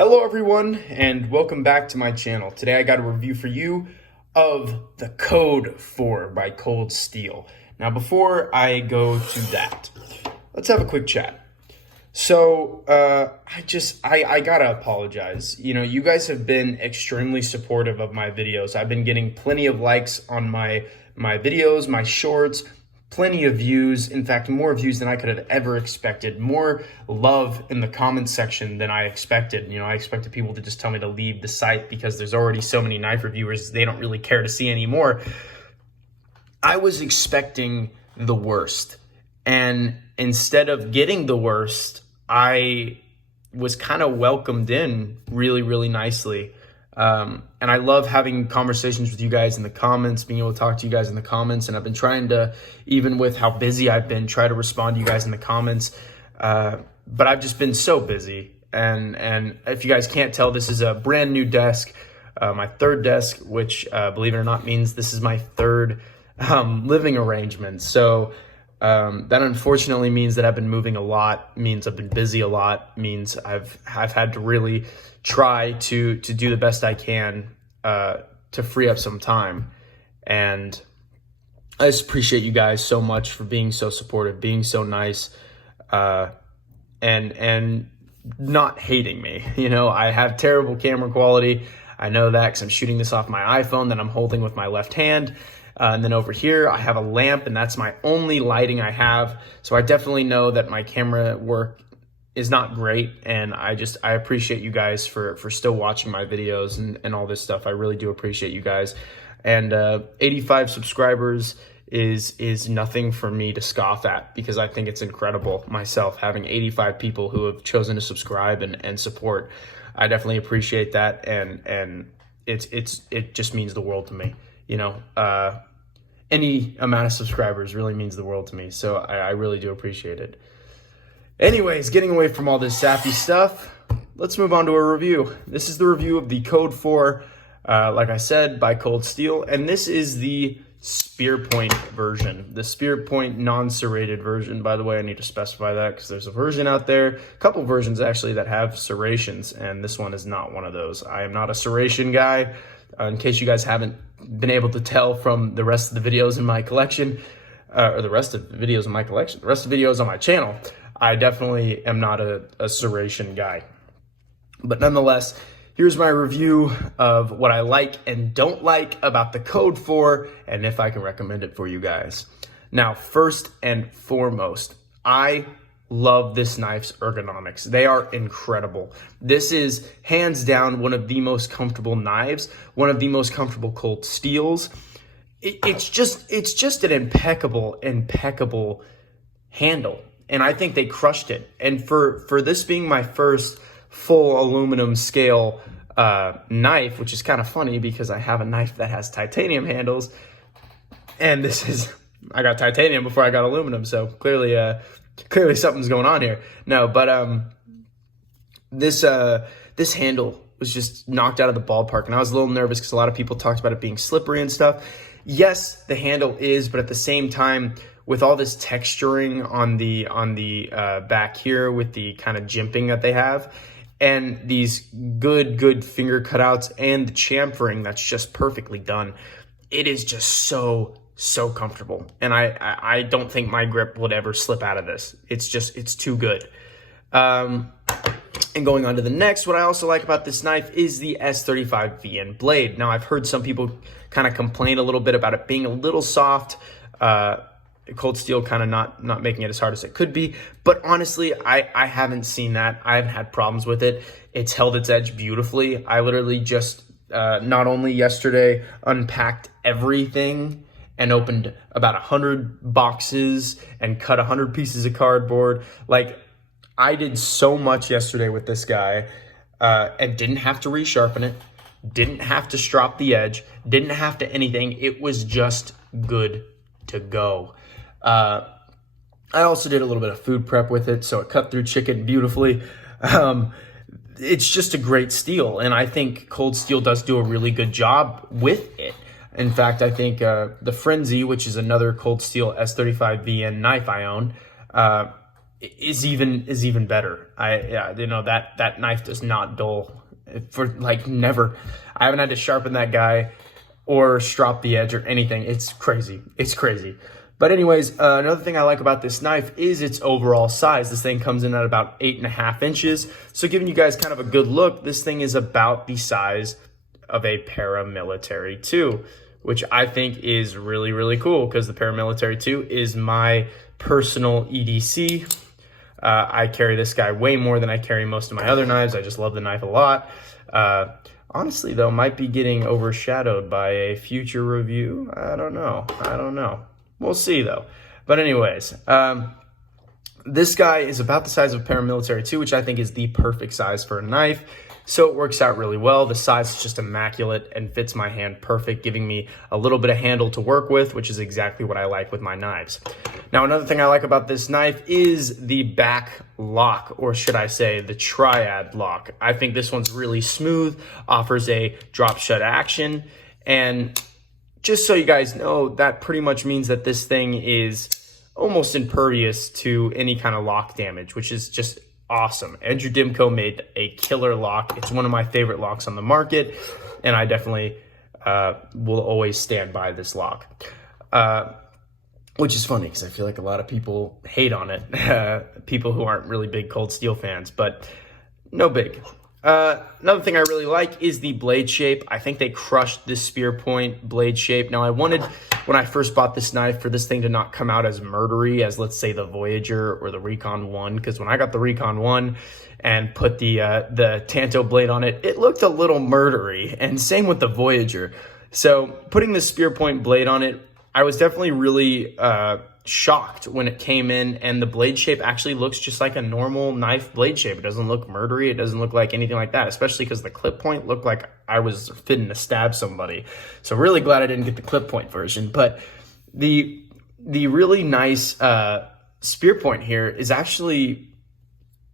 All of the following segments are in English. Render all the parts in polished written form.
Hello everyone and welcome back to my channel. Today I got a review for you of the Code 4 by Cold Steel. Now before I go to that, let's have a quick chat. So I gotta apologize. You know, you guys have been extremely supportive of my videos. I've been getting plenty of likes on my videos, my shorts, plenty of views. In fact, more views than I could have ever expected. More love in the comments section than I expected. You know, I expected people to just tell me to leave the site because there's already so many knife reviewers they don't really care to see anymore. I was expecting the worst. And instead of getting the worst, I was kind of welcomed in really, really nicely. And I love having conversations with you guys in the comments, being able to talk to you guys in the comments. And I've been trying to, even with how busy I've been, try to respond to you guys in the comments. But I've just been so busy. And if you guys can't tell, this is a brand new desk, my third desk, which believe it or not means this is my third living arrangement. So that unfortunately means that I've been moving a lot, means I've been busy a lot, means I've had to really try to do the best I can to free up some time. And I just appreciate you guys so much for being so supportive, being so nice, and not hating me. You know, I have terrible camera quality. I know that because I'm shooting this off my iPhone that I'm holding with my left hand. And then over here, I have a lamp, and that's my only lighting I have. So I definitely know that my camera work is not great. And I appreciate you guys for still watching my videos and all this stuff. I really do appreciate you guys. And 85 subscribers is nothing for me to scoff at, because I think it's incredible myself, having 85 people who have chosen to subscribe and support. I definitely appreciate that. And it just means the world to me. You know, any amount of subscribers really means the world to me. So I really do appreciate it. Anyways, getting away from all this sappy stuff, let's move on to a review. This is the review of the Code 4, like I said, by Cold Steel. And this is the spear point version, the spear point non-serrated version. By the way, I need to specify that because there's a version out there, a couple versions actually, that have serrations, and this one is not one of those. I am not a serration guy. In case you guys haven't been able to tell from the rest of the videos in my collection, or the rest of the videos in my collection, the rest of the videos on my channel, I definitely am not a serration guy. But nonetheless, here's my review of what I like and don't like about the Code 4, and if I can recommend it for you guys. Now, first and foremost, I love this knife's ergonomics. They are incredible. This is hands down one of the most comfortable knives, one of the most comfortable Cold Steels. It's just an impeccable handle. And I think they crushed it. And for this being my first full aluminum scale knife, which is kind of funny because I have a knife that has titanium handles, and I got titanium before I got aluminum, so clearly something's going on here. No, but this handle was just knocked out of the ballpark, and I was a little nervous because a lot of people talked about it being slippery and stuff. Yes, the handle is, but at the same time, with all this texturing on the back here, with the kind of jimping that they have, and these good finger cutouts and the chamfering that's just perfectly done, it is just so comfortable. And I don't think my grip would ever slip out of this. It's too good. And going on to the next, what I also like about this knife is the S35vn Blade. Now, I've heard some people kind of complain a little bit about it being a little soft, Cold Steel kind of not making it as hard as it could be. But honestly, I haven't seen that. I haven't had problems with it. It's held its edge beautifully. I literally just, not only yesterday, unpacked everything and opened about 100 boxes and cut 100 pieces of cardboard. Like, I did so much yesterday with this guy, and didn't have to resharpen it, didn't have to strop the edge, didn't have to anything. It was just good to go. I also did a little bit of food prep with it, so it cut through chicken beautifully. It's just a great steel, and I think Cold Steel does do a really good job with it. In fact, I think the Frenzy, which is another Cold Steel S35vn knife I own, is even better. That knife does not dull for like never. I haven't had to sharpen that guy or strop the edge or anything. It's crazy. It's crazy. But anyways, another thing I like about this knife is its overall size. This thing comes in at about 8.5 inches. So giving you guys kind of a good look, this thing is about the size of a paramilitary 2, which I think is really, really cool because the paramilitary 2 is my personal EDC. I carry this guy way more than I carry most of my other knives. I just love the knife a lot. Honestly, though, might be getting overshadowed by a future review. I don't know. We'll see, though. But anyways, this guy is about the size of a paramilitary 2, which I think is the perfect size for a knife. So it works out really well. The size is just immaculate and fits my hand perfect, giving me a little bit of handle to work with, which is exactly what I like with my knives. Now, another thing I like about this knife is the back lock, or should I say the triad lock. I think this one's really smooth, offers a drop shut action, and just so you guys know, that pretty much means that this thing is almost impervious to any kind of lock damage, which is just awesome. Andrew Dimko made a killer lock. It's one of my favorite locks on the market, and I definitely will always stand by this lock. Which is funny because I feel like a lot of people hate on it, people who aren't really big Cold Steel fans, but no big. Another thing I really like is the blade shape. I think they crushed this spear point blade shape. Now, I wanted, when I first bought this knife, for this thing to not come out as murdery as, let's say, the Voyager or the Recon 1, because when I got the Recon 1 and put the Tanto blade on it, it looked a little murdery, and same with the Voyager. So putting the spear point blade on it, I was definitely really shocked when it came in, and the blade shape actually looks just like a normal knife blade shape. It doesn't look murdery. It doesn't look like anything like that, especially because the clip point looked like I was fitting to stab somebody. So really glad I didn't get the clip point version. But the really nice spear point here is actually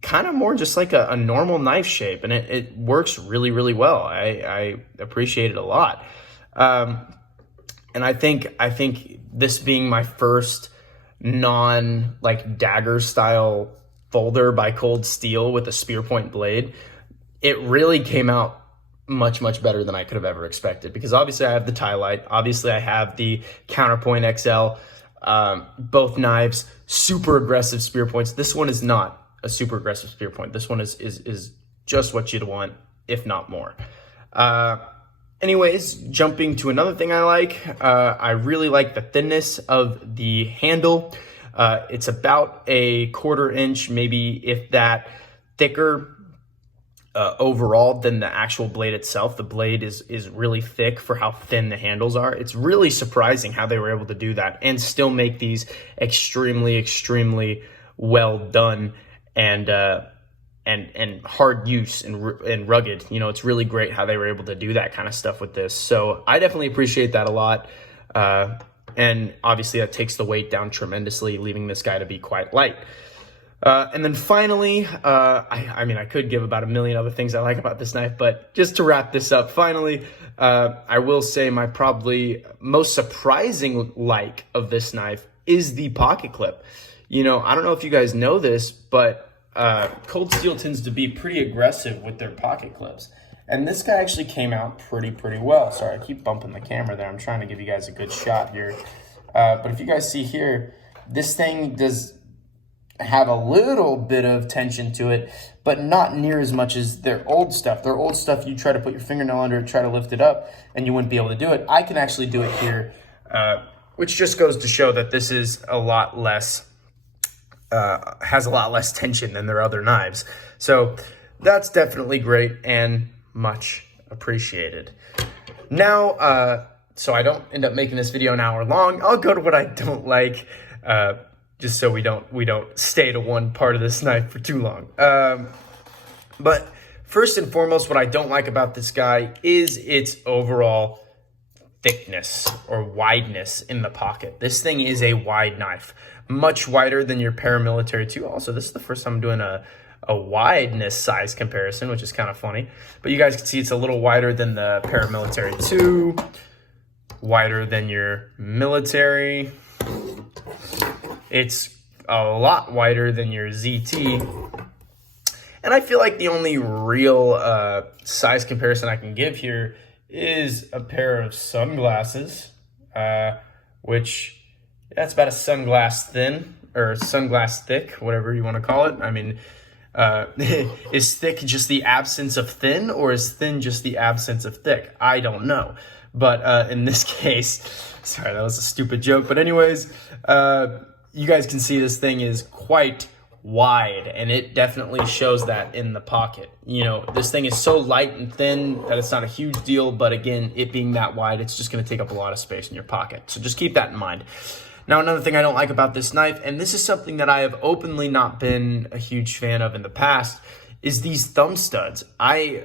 kind of more just like a normal knife shape, and it works really, really well. I appreciate it a lot. And I think this being my first dagger style folder by Cold Steel with a spear point blade, it really came out much, much better than I could have ever expected, because obviously I have the tie light, obviously I have the Counterpoint XL, both knives, super aggressive spear points. This one is not a super aggressive spear point. This one is just what you'd want, if not more. Anyways, jumping to another thing I like, I really like the thinness of the handle. It's about a 1/4 inch, maybe if that, thicker overall than the actual blade itself. The blade is really thick for how thin the handles are. It's really surprising how they were able to do that and still make these extremely, extremely well done and hard use and rugged. You know, it's really great how they were able to do that kind of stuff with this. So I definitely appreciate that a lot. And obviously that takes the weight down tremendously, leaving this guy to be quite light. And then finally, I mean, I could give about a million other things I like about this knife, but just to wrap this up, finally, I will say my probably most surprising like of this knife is the pocket clip. You know, I don't know if you guys know this, but Cold Steel tends to be pretty aggressive with their pocket clips. And this guy actually came out pretty well. Sorry, I keep bumping the camera there. I'm trying to give you guys a good shot here. But if you guys see here, this thing does have a little bit of tension to it, but not near as much as their old stuff. Their old stuff, you try to put your fingernail under it, try to lift it up, and you wouldn't be able to do it. I can actually do it here, which just goes to show that this is a lot less has a lot less tension than their other knives. So that's definitely great and much appreciated. Now, so I don't end up making this video an hour long, I'll go to what I don't like, just so we don't stay to one part of this knife for too long. But first and foremost, what I don't like about this guy is its overall thickness or wideness in the pocket. This thing is a wide knife, much wider than your paramilitary 2. Also, this is the first time I'm doing a wideness size comparison, which is kind of funny. But you guys can see it's a little wider than the paramilitary 2, wider than your military. It's a lot wider than your ZT. And I feel like the only real size comparison I can give here is a pair of sunglasses, which that's about a sunglass thin or sunglass thick, whatever you want to call it. I mean, is thick just the absence of thin, or is thin just the absence of thick? I don't know. But in this case, sorry, that was a stupid joke. But anyways, you guys can see this thing is quite wide, and it definitely shows that in the pocket. You know, this thing is so light and thin that it's not a huge deal, but again, it being that wide, it's just going to take up a lot of space in your pocket. So just keep that in mind. Now, another thing I don't like about this knife, and this is something that I have openly not been a huge fan of in the past, is these thumb studs. I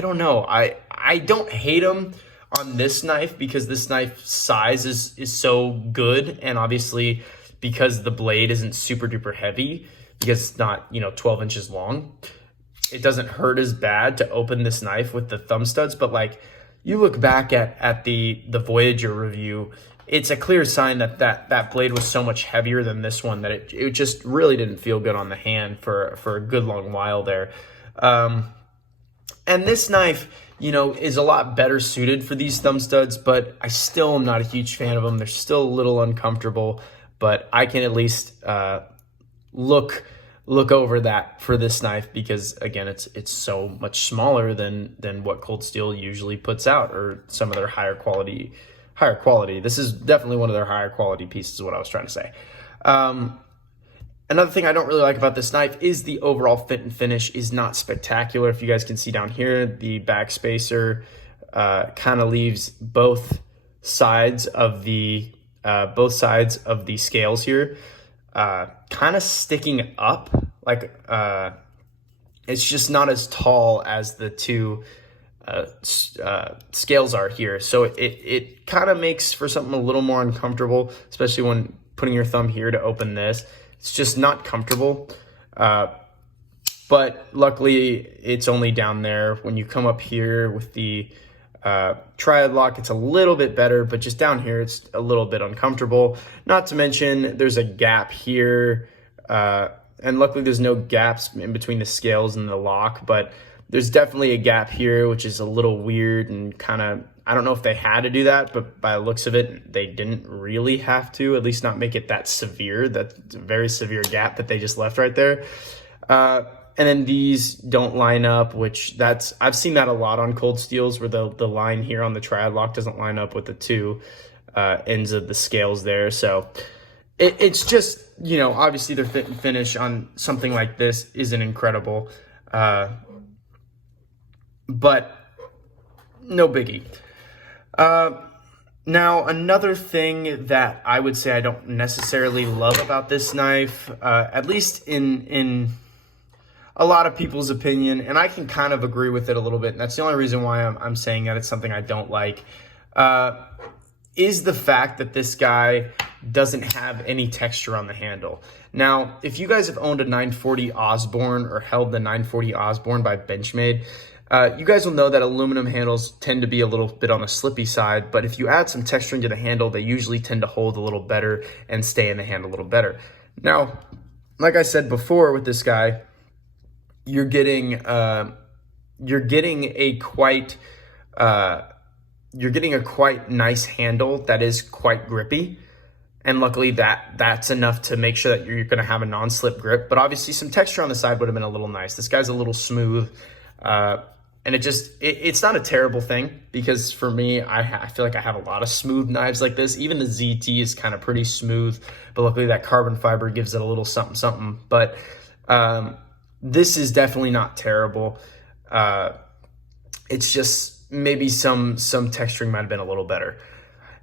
don't know. I don't hate them on this knife because this knife size is so good, and obviously because the blade isn't super duper heavy, because it's not, 12 inches long, it doesn't hurt as bad to open this knife with the thumb studs. But like, you look back at the Voyager review, it's a clear sign that blade was so much heavier than this one that it just really didn't feel good on the hand for a good long while there. And this knife, is a lot better suited for these thumb studs, but I still am not a huge fan of them. They're still a little uncomfortable, but I can at least look over that for this knife because, again, it's so much smaller than what Cold Steel usually puts out, or some of their higher quality. This is definitely one of their higher quality pieces, is what I was trying to say. Another thing I don't really like about this knife is the overall fit and finish is not spectacular. If you guys can see down here, the back spacer kind of leaves both sides of the scales here kind of sticking up. Like it's just not as tall as the two scales are here. So it kind of makes for something a little more uncomfortable, especially when putting your thumb here to open this. It's just not comfortable. But luckily it's only down there. When you come up here with the triad lock, it's a little bit better, but just down here, it's a little bit uncomfortable. Not to mention there's a gap here. And luckily there's no gaps in between the scales and the lock, but there's definitely a gap here, which is a little weird and kind of, I don't know if they had to do that, but by the looks of it, they didn't really have to, at least not make it that severe. That's a very severe gap that they just left right there. And then these don't line up, which I've seen that a lot on Cold Steels, where the line here on the triad lock doesn't line up with the two ends of the scales there. So it's just, obviously their fit and finish on something like this isn't incredible. But no biggie. Now, another thing that I would say I don't necessarily love about this knife, at least in a lot of people's opinion, and I can kind of agree with it a little bit, and that's the only reason why I'm saying that it's something I don't like, is the fact that this guy doesn't have any texture on the handle. Now, if you guys have owned a 940 Osborne or held the 940 Osborne by Benchmade, you guys will know that aluminum handles tend to be a little bit on the slippy side, but if you add some texturing to the handle, they usually tend to hold a little better and stay in the hand a little better. Now, like I said before with this guy, you're getting a quite nice handle that is quite grippy. And luckily that's enough to make sure that you're going to have a non-slip grip. But obviously some texture on the side would have been a little nice. This guy's a little smooth. And it's not a terrible thing, because for me, I feel like I have a lot of smooth knives like this. Even the ZT is kind of pretty smooth, but luckily that carbon fiber gives it a little something, something. But this is definitely not terrible. It's just maybe some texturing might have been a little better.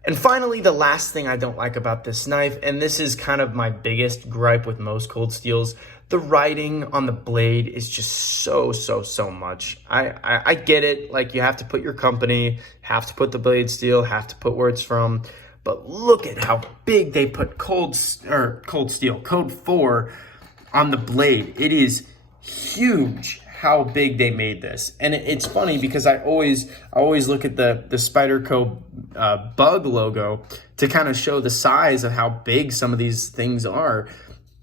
And finally, the last thing I don't like about this knife, and this is kind of my biggest gripe with most Cold Steels, the writing on the blade is just so much. I get it, like you have to put your company, have to put the blade steel, have to put where it's from, but look at how big they put Cold Steel Code 4 on the blade. It is huge. how big they made this. And it's funny because I always look at the Spyderco bug logo to kind of show the size of how big some of these things are.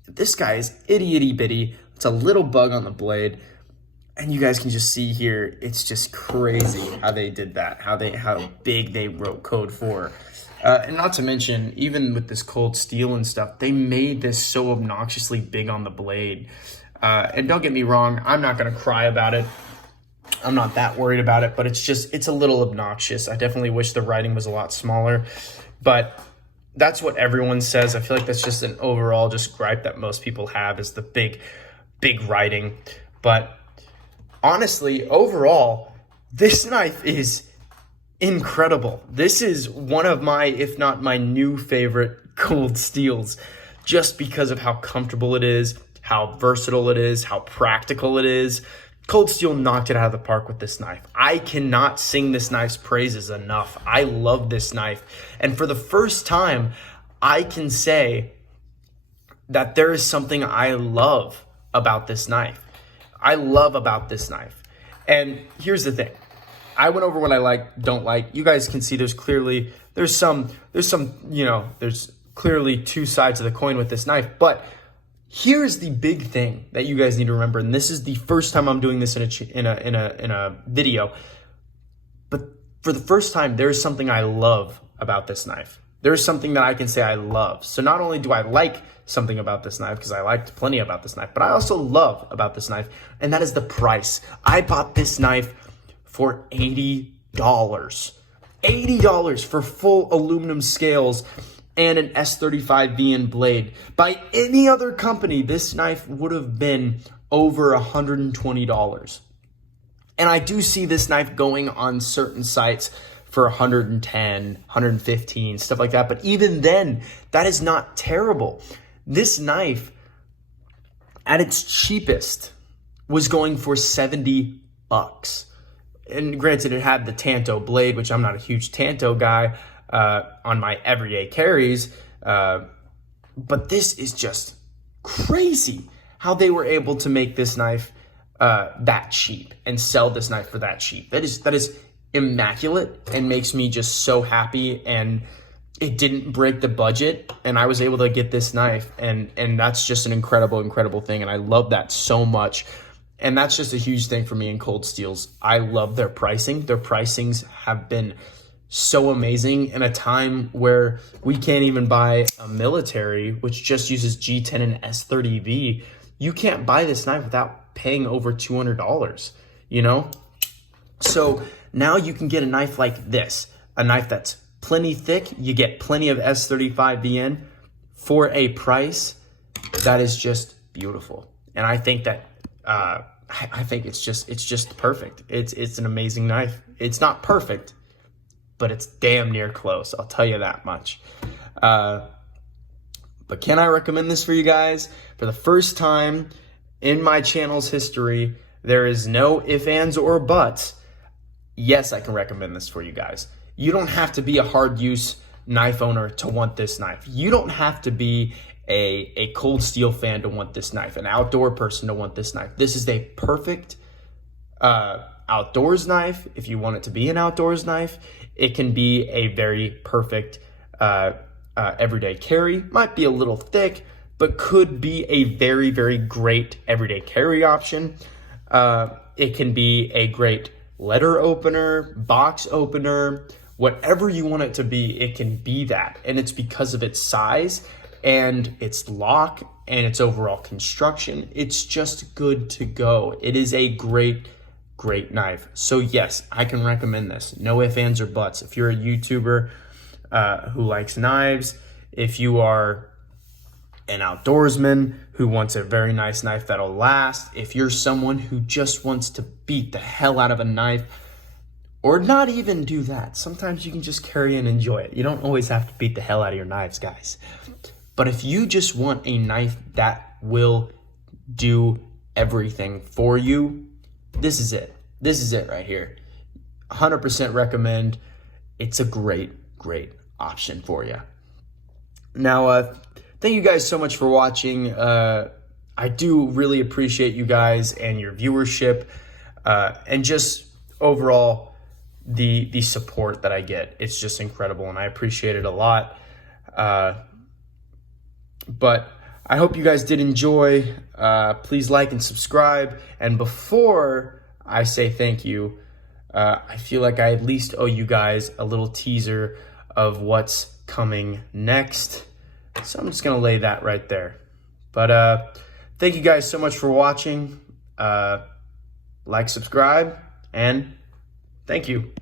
This guy is itty bitty. It's a little bug on the blade. And you guys can just see here, it's just crazy how they did that, how big they wrote code for. And not to mention, even with this cold steel and stuff, they made this so obnoxiously big on the blade. And don't get me wrong, I'm not going to cry about it. I'm not that worried about it, but it's a little obnoxious. I definitely wish the writing was a lot smaller, but that's what everyone says. I feel like that's just an overall just gripe that most people have, is the big writing. But honestly, overall, this knife is incredible. This is one of my, if not my new favorite cold steels, just because of how comfortable it is, how versatile it is, how practical it is. Cold Steel knocked it out of the park with this knife. I cannot sing this knife's praises enough. I love this knife. And for the first time, I can say that there is something I love about this knife. I love about this knife. And here's the thing. I went over what I like, don't like. You guys can see there's clearly two sides of the coin with this knife. But here's the big thing that you guys need to remember, and this is the first time I'm doing this in a video. But for the first time, there's something I love about this knife. There's something that I can say I love. So not only do I like something about this knife, because I liked plenty about this knife, but I also love about this knife, and that is the price. I bought this knife for $80. $80 for full aluminum scales and an S35vn blade. By any other company, this knife would have been over $120. And I do see this knife going on certain sites for 110, 115, stuff like that. But even then, that is not terrible. This knife, at its cheapest, was going for $70. And granted, it had the Tanto blade, which I'm not a huge Tanto guy on my everyday carries. But this is just crazy how they were able to make this knife that cheap and sell this knife for that cheap. That is immaculate and makes me just so happy. And it didn't break the budget, and I was able to get this knife, and that's just an incredible thing. And I love that so much. And that's just a huge thing for me in cold steels. I love their pricing. Their pricings have been so amazing in a time where we can't even buy a military, which just uses G10 and S30V. You can't buy this knife without paying over $200, you know? So now you can get a knife like this, a knife that's plenty thick. You get plenty of S35VN for a price that is just beautiful. And I think that I think it's just perfect. It's an amazing knife. It's not perfect, but it's damn near close. I'll tell you that much. But can I recommend this for you guys? For the first time in my channel's history, there is no ifs, ands, or buts. Yes, I can recommend this for you guys. You don't have to be a hard use knife owner to want this knife. You don't have to be a cold steel fan to want this knife, an outdoor person to want this knife. This is a perfect outdoors knife. If you want it to be an outdoors knife, it can be a very perfect everyday carry. Might be a little thick, but could be a very great everyday carry option. It can be a great letter opener, box opener, whatever you want it to be, it can be that. And it's because of its size and its lock and its overall construction. It's just good to go. It is a great knife. So yes, I can recommend this. No ifs, ands, or buts. If you're a YouTuber who likes knives, if you are an outdoorsman who wants a very nice knife that'll last, if you're someone who just wants to beat the hell out of a knife, or not even do that. Sometimes you can just carry and enjoy it. You don't always have to beat the hell out of your knives, guys. But if you just want a knife that will do everything for you, this is it. This is it right here. 100% recommend. It's a great option for you. Now, thank you guys so much for watching. I I do really appreciate you guys and your viewership, and just overall the support that I get. It's just incredible, and I appreciate it a lot. But I hope you guys did enjoy. Please like and subscribe. And before I say thank you, I feel like I at least owe you guys a little teaser of what's coming next. So I'm just going to lay that right there. But thank you guys so much for watching. Like, subscribe, and thank you.